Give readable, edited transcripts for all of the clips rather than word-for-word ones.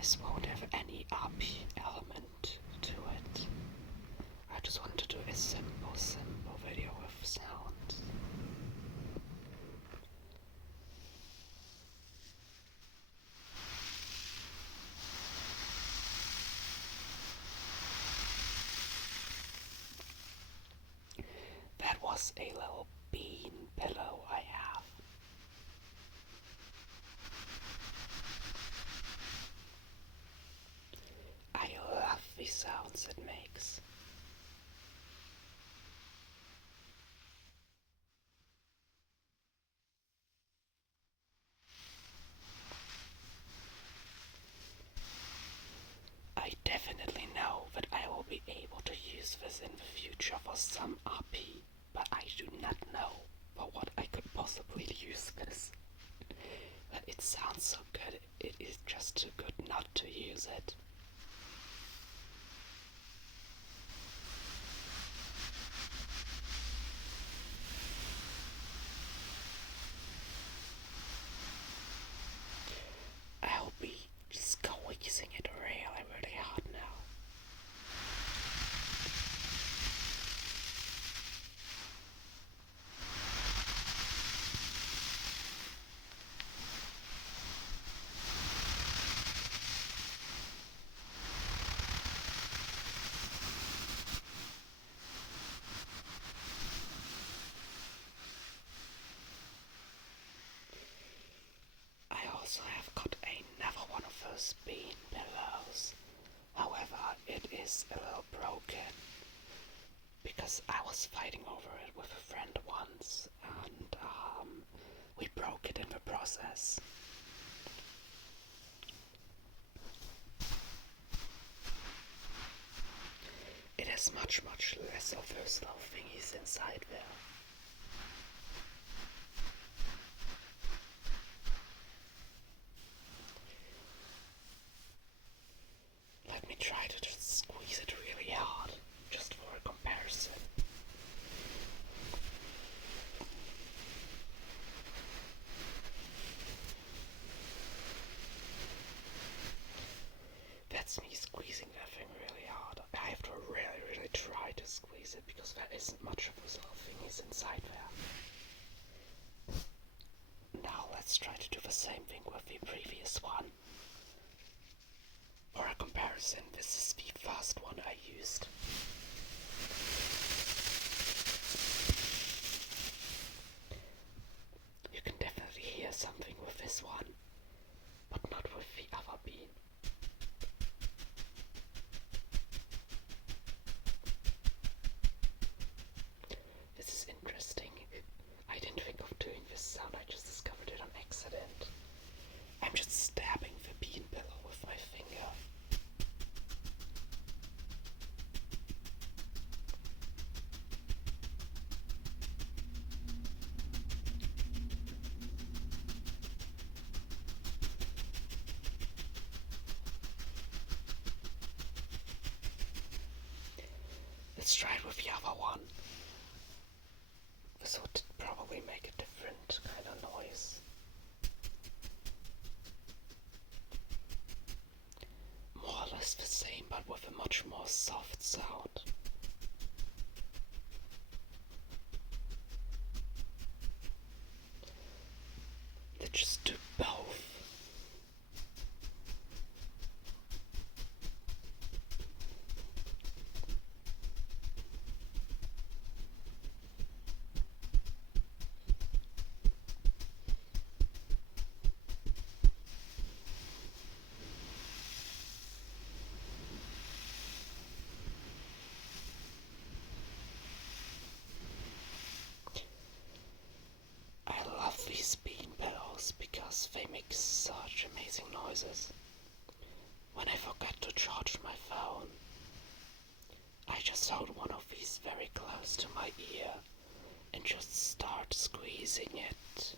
This won't have any RP element to it. I just want to do a simple video with sound. That was a little bean pillow I have. I love the sounds it makes. I definitely know that I will be able to use this in the future for some RP, but I do not know for what I could possibly use this. But it sounds so good, it is just too good not to use it. I'll be squeezing it really hard now. I also have got another one of those bean pillows. However, it is a little broken because I was fighting over it with a friend once, and we broke it in the process. It has much less of those little thingies inside there. Let me try to just squeeze it really hard, just for a comparison. That's me squeezing that thing really hard. I have to really try to squeeze it because there isn't much of those little thingies inside there. Now let's try to do the same thing with the previous one. For a comparison, this is the first one I used. You can definitely hear something with this one, but not with the other bean. This is interesting. I didn't think of doing this sound, I just discovered it on accident. I'm just stabbing the bean pillow with my finger. Let's try it with the other one. This would probably make a different kind of noise. More or less the same, but with a much more soft sound. Let's just do both. These bean pillows because they make such amazing noises. When I forget to charge my phone, I just hold one of these very close to my ear and just start squeezing it.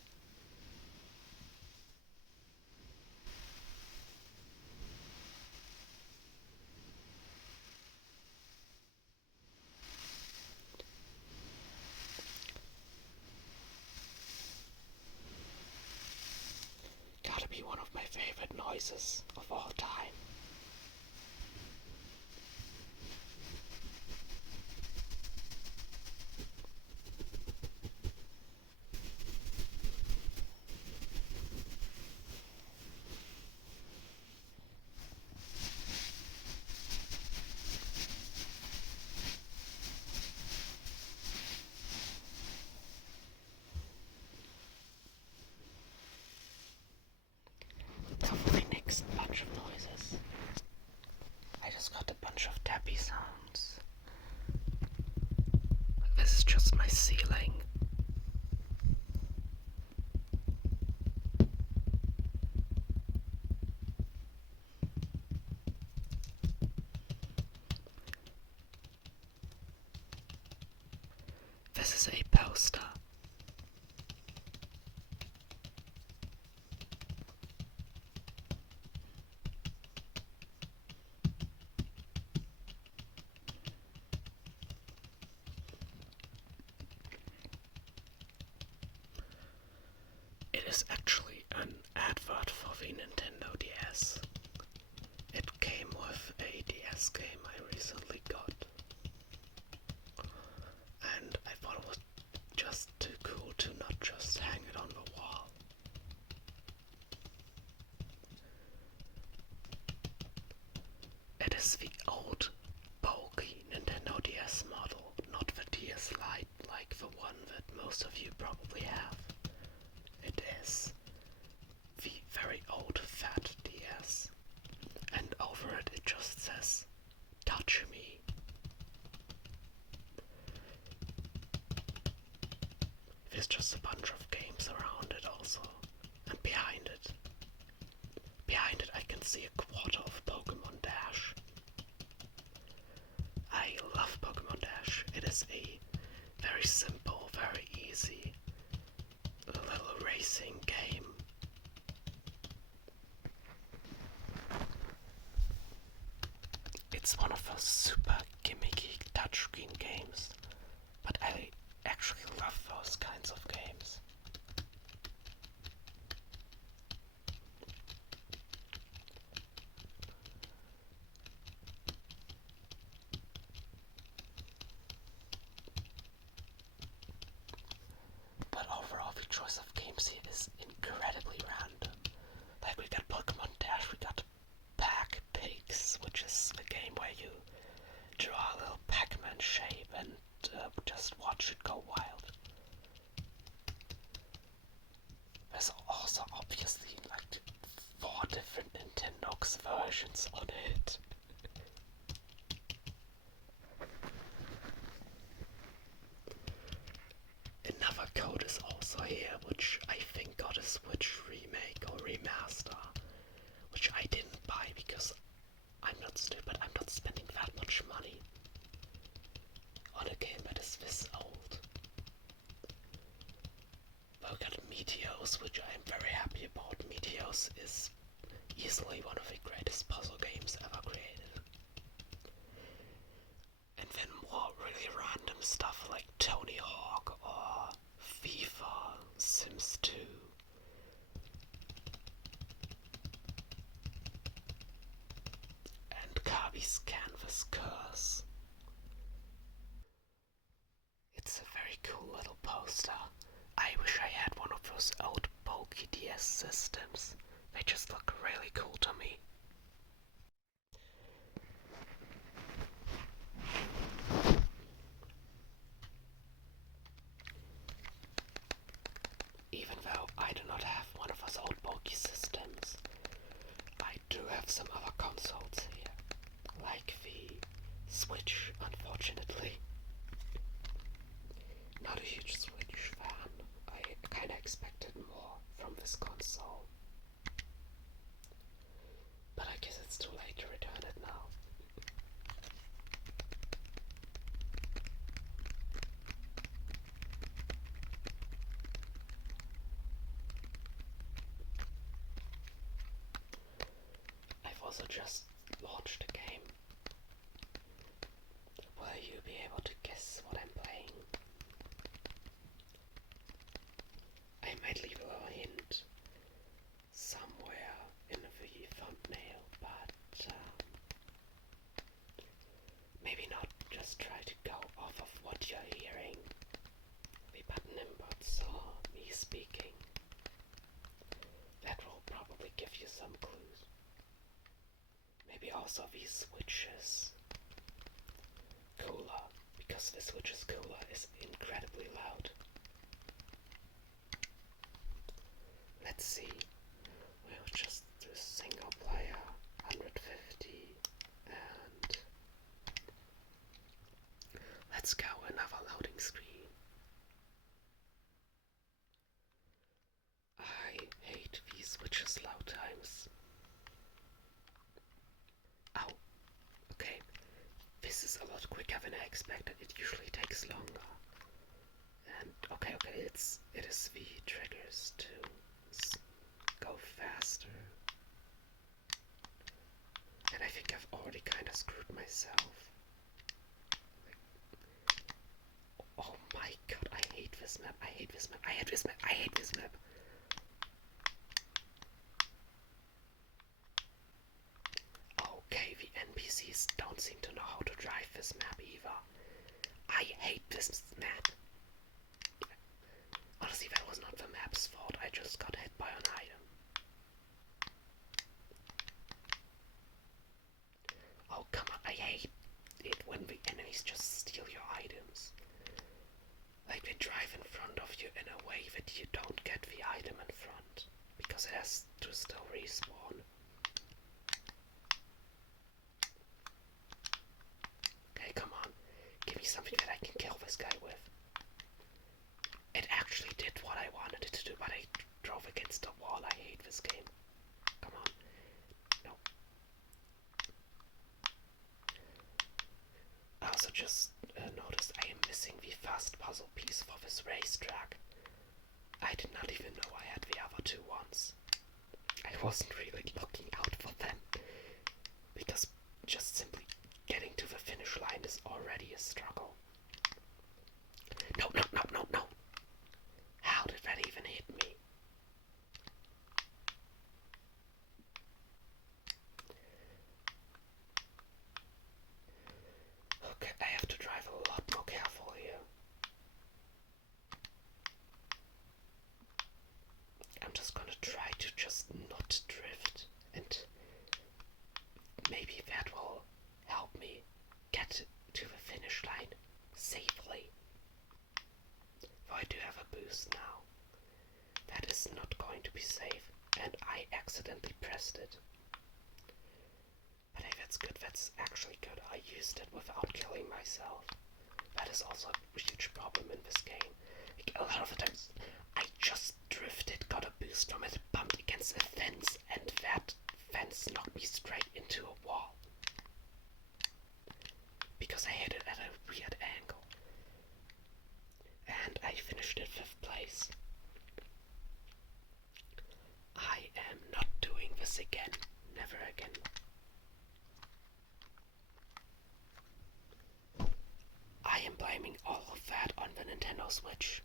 Gotta be one of my favorite noises of all time. Probably next bunch of noises. I just got a bunch of tappy sounds. This is just my ceiling. This is a poster. It is actually an advert for the Nintendo DS. It came with a DS game I recently got. And I thought it was just too cool to not just hang it on the wall. It is the old, bulky Nintendo DS model, not the DS Lite like the one that most of you probably have. It is the very old fat DS, and over it it just says, "Touch me." There's just a bunch of games around it also, and behind it I can see a quarter of Pokemon Dash. I love Pokemon Dash. It is a very simple, very easy little racing game. It's one of those super gimmicky touchscreen games, but I actually love those kinds of games. But overall, the choice of games here is incredibly random. Like, we got Pokemon Dash, we got Pac-Pigs, which is the game where you draw a little Pac-Man shape and just watch it go wild. There's also obviously like 4 different Nintendo's versions on it. Another code is also here, which I think got a Switch remake or remaster, which I didn't buy because I'm not stupid. I'm not spending that much money on a game that is this old. But we got Meteos, which I am very happy about. Meteos is easily one of the greatest puzzle games ever created. And then more really random stuff like Tony Hawk or FIFA, Sims 2. And Kirby's Canvas Curse. It's a very cool little poster. I wish I had one of those old bulky DS systems. They just look really cool to me. Even though I do not have one of those old bulky systems, I do have some other consoles here, like the Switch, unfortunately. Not a huge Switch fan. I kinda expected more from this console. But I guess it's too late to return it now. I've also just launched a game. Will you be able to guess what I'm playing? I might leave a little hint somewhere. just try to go off of what you're hearing. The button inputs or me speaking. That will probably give you some clues. Maybe also these switches. Cooler, because the switch's cooler is incredibly loud. Let's see. We'll just do single player 150 and let's go another loading screen. I hate these switches load times. Oh, okay. This is a lot quicker than I expected. It usually takes longer. And okay, it is the triggers to go faster. And I think I've already kind of screwed myself. Oh my god, I hate this map. I hate this map. I hate this map. I hate this map. Okay, the NPCs don't seem to know how to drive this map either. I hate this map. Honestly, that was not the map's fault. I just got hit by an item. Oh, come on. I hate it when the enemies just steal your items. Like they drive in front of you in a way that you don't get the item in front. Because it has to still respawn. Okay, come on. Give me something that I can kill this guy with. It actually did what I wanted it to do, but I drove against the wall. I hate this game. Come on. No. I also just noticed I am missing the first puzzle piece for this racetrack. I did not even know I had the other two ones. I wasn't really looking out for them. Because just simply getting to the finish line is already a struggle. No. How did that even hit me? Okay, I have to drive a lot more careful here. I'm just gonna try to just not drift, and maybe that will help me get to the finish line safely. Though I do have a boost now. That is not going to be safe, and I accidentally pressed it. But hey, that's good. That's actually good. I used it without killing myself. That is also a huge problem in this game. Like, a lot of the times, I just drifted, got a boost from it, bumped against a fence, and that fence knocked me straight into a wall. Because I hit it at a weird angle. And I finished in 5th place. I am not doing this again. Never again. I am blaming all of that on the Nintendo Switch.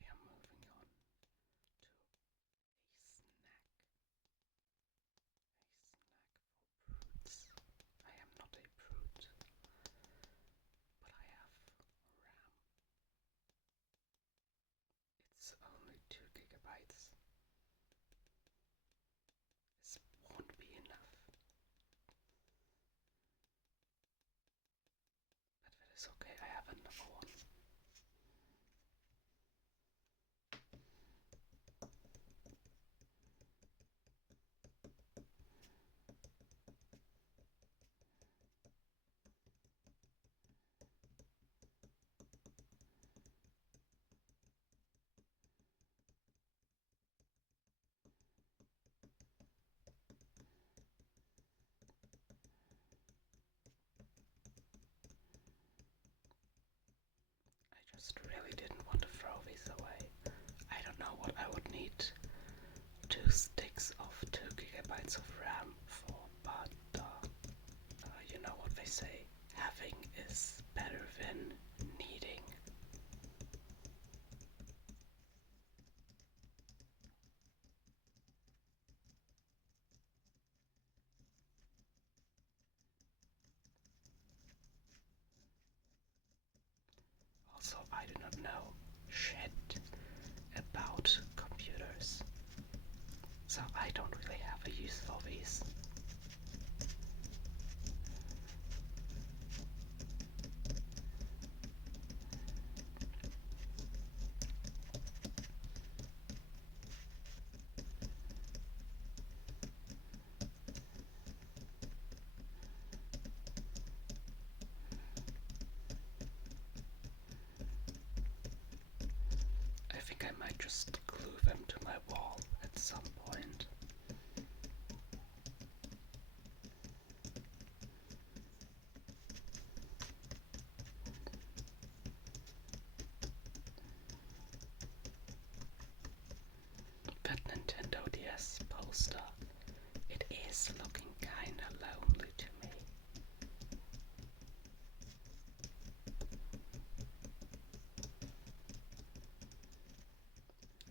We are moving on to a snack. A snack for brutes. I am not a brute, but I have RAM. It's only 2 gigabytes. This won't be enough. But that is okay, I have another one. I just really didn't want to throw these away. I don't know what I would need 2 sticks of 2 gigabytes of RAM for, but you know what they say, having is better than needing. so I do not know shit about computers. So I don't really have a use for these. I think I might just glue them to my wall at some point. That Nintendo DS poster, it is looking kinda lonely to me.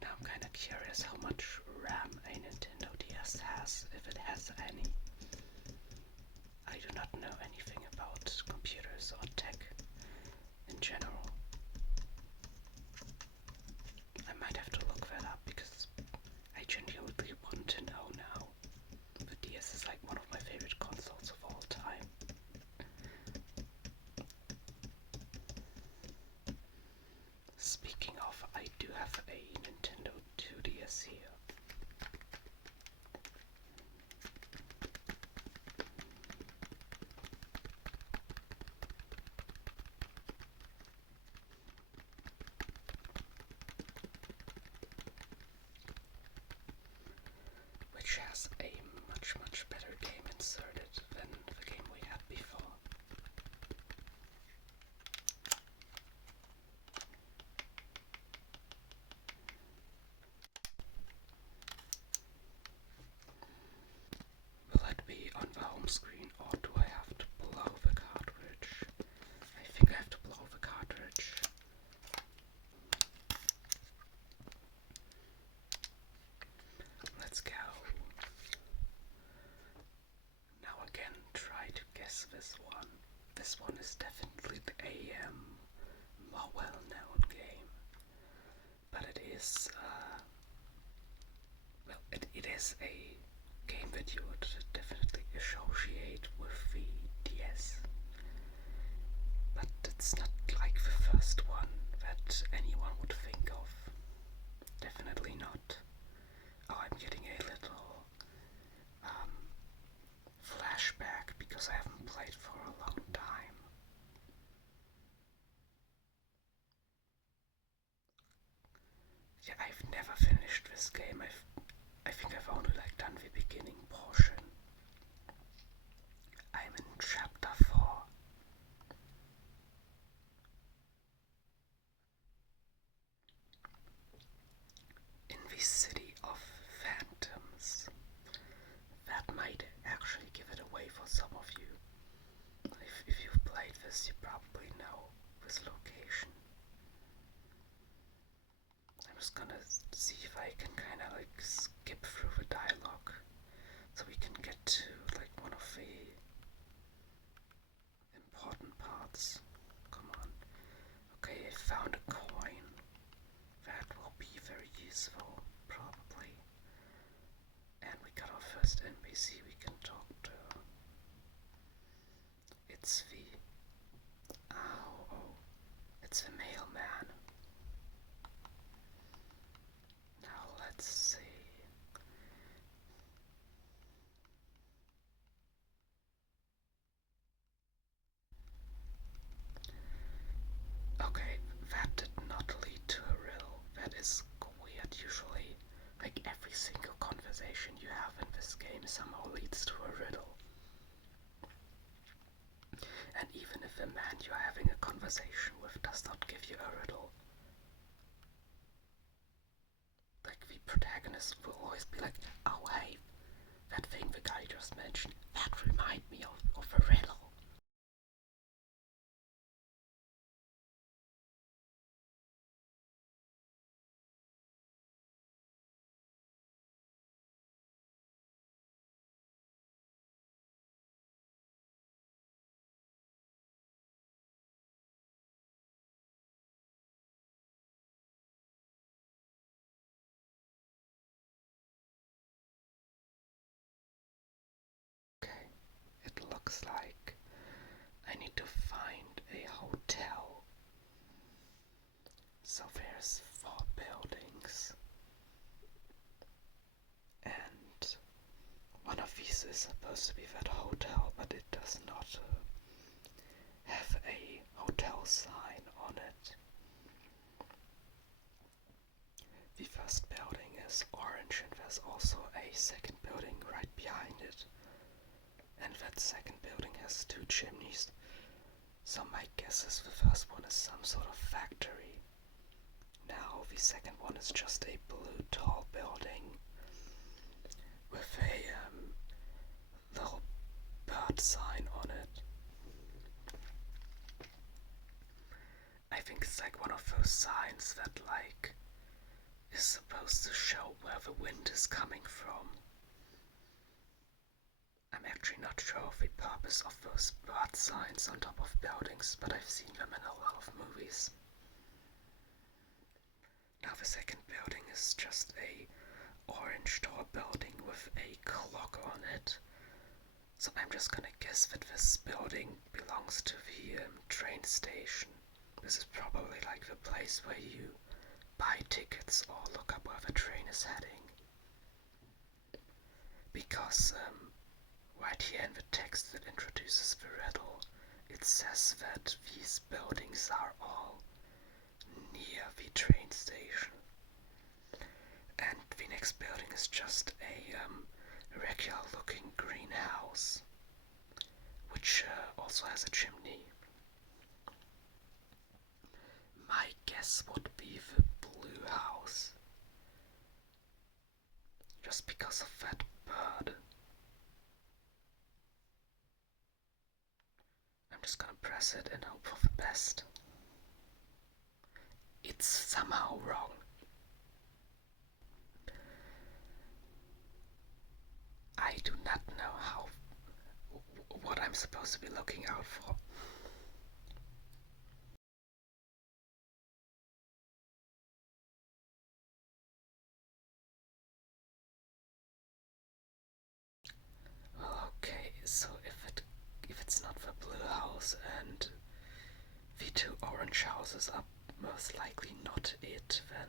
Now I'm kinda curious how much RAM a Nintendo DS has, if it has any. I do not know anything about computers or tech in general. I might have to look that up because I genuinely want to know now. The DS is like one of my favorite consoles of all time. Speaking of, I do have a Nintendo 2DS here. Which has a much better game inserted than the game we had before. Will it be on the home screen or do I have to blow the cartridge? I think I have to blow the cartridge. Let's go. Now again, try to guess this one. This one is definitely a more well-known game, but it is well, it is a game that you would definitely associate with the DS, but it's not like the first one that anyone would think of. Definitely not. Oh, I'm getting a little flashback because I haven't played for a long time. Yeah, I've never finished this game. I think I've only done the beginning portion. I'm in chapter 4. In the City of Phantoms. That might actually give it away for some of you. If you've played this, you probably know this location. I'm just gonna see if I can kinda skip through the dialogue so we can get to one of the important parts. Come on. Okay, I found a coin. That will be very useful, probably. And we got our first NPC we can talk to. It's the... Oh, it's the mailman. Now let's see. Okay, that did not lead to a riddle. That is weird. Usually, every single conversation you have in this game somehow leads to a riddle. And even if the man you're having a conversation with does not give you a riddle, the protagonist will always be like, oh hey, that thing the guy just mentioned, that reminds me of a riddle. looks like I need to find a hotel. So there's 4 buildings, and one of these is supposed to be that hotel, but it does not have a hotel sign on it. The first building is orange, and there's also a second building right behind it. And that second building has 2 chimneys. So my guess is the first one is some sort of factory. Now the second one is just a blue tall building with a little bird sign on it. I think it's like one of those signs that like is supposed to show where the wind is coming from. I'm actually not sure of the purpose of those bird signs on top of buildings, but I've seen them in a lot of movies. Now the second building is just a orange tall building with a clock on it. So I'm just gonna guess that this building belongs to the train station. This is probably like the place where you buy tickets or look up where the train is heading. Because right here in the text that introduces the riddle, it says that these buildings are all near the train station. And the next building is just a regular looking greenhouse, which also has a chimney. My guess would be the blue house, just because of that bird. I'm just gonna press it and hope for the best. It's somehow wrong. I do not know what I'm supposed to be looking out for. Well, okay, so if it's not the blue house and the 2 orange houses are most likely not it, then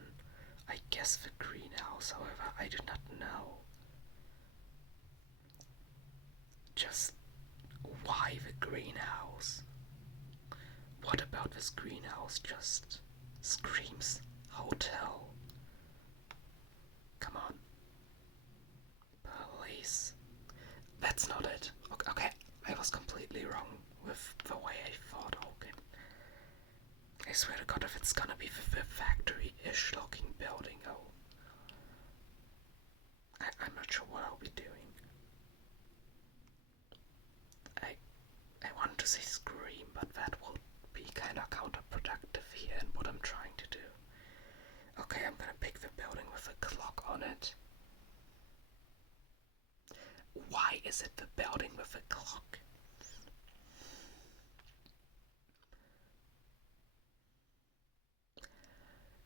I guess the greenhouse. However, I do not know just why the greenhouse. What about this greenhouse just screams hotel? Come on. Police. That's not it. Okay, I was completely wrong with the way I thought. Okay. I swear to God, if it's gonna be the factory-ish looking building, I'm not sure what I'll be doing. I wanted to say scream, but that will be kinda counterproductive here in what I'm trying to do. Okay, I'm gonna pick the building with a clock on it. Why is it the building with a clock?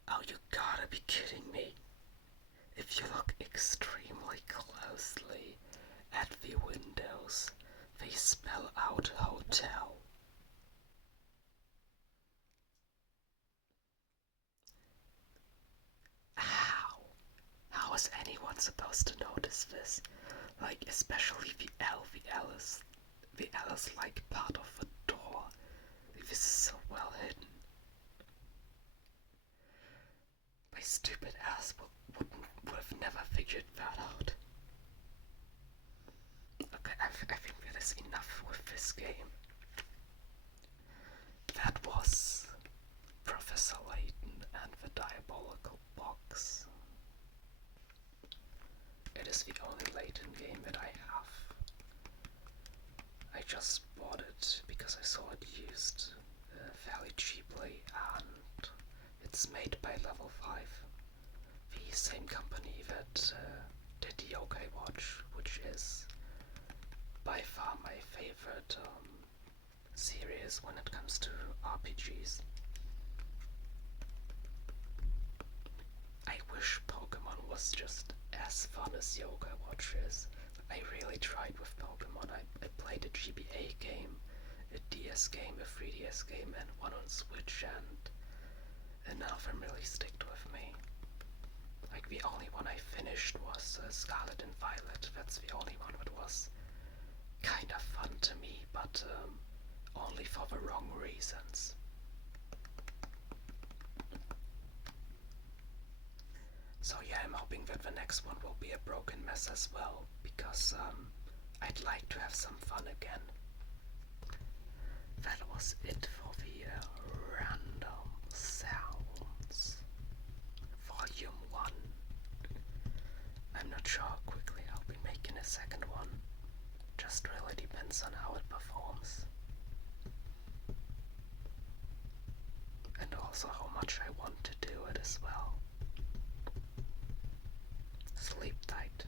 Oh, you gotta be kidding me. If you look extremely closely at the windows, they spell out hotel. How? How is anyone supposed to notice this? Like, especially the L. The L is like part of the door. This is so well hidden. My stupid ass would have never figured that out. Okay, I think that is enough with this game. That was Professor Layton and the Diabolical Box. It is the only Layton game that I have. I just bought it because I saw it used fairly cheaply, and it's made by Level 5, the same company that did the Yokai Watch, which is by far my favorite series when it comes to RPGs. I wish Pokemon was just as fun as Yokai Watch is. I really tried with Pokemon. I played a GBA game, a DS game, a 3DS game, and one on Switch, and none of them really sticked with me. Like, the only one I finished was Scarlet and Violet. That's the only one that was kind of fun to me, but only for the wrong reasons. So yeah, I'm hoping that the next one will be a broken mess as well, because I'd like to have some fun again. That was it for the random sounds. Volume 1. I'm not sure how quickly I'll be making a second one. Just really depends on how it performs. And also how much I want to do it as well. Sleep tight.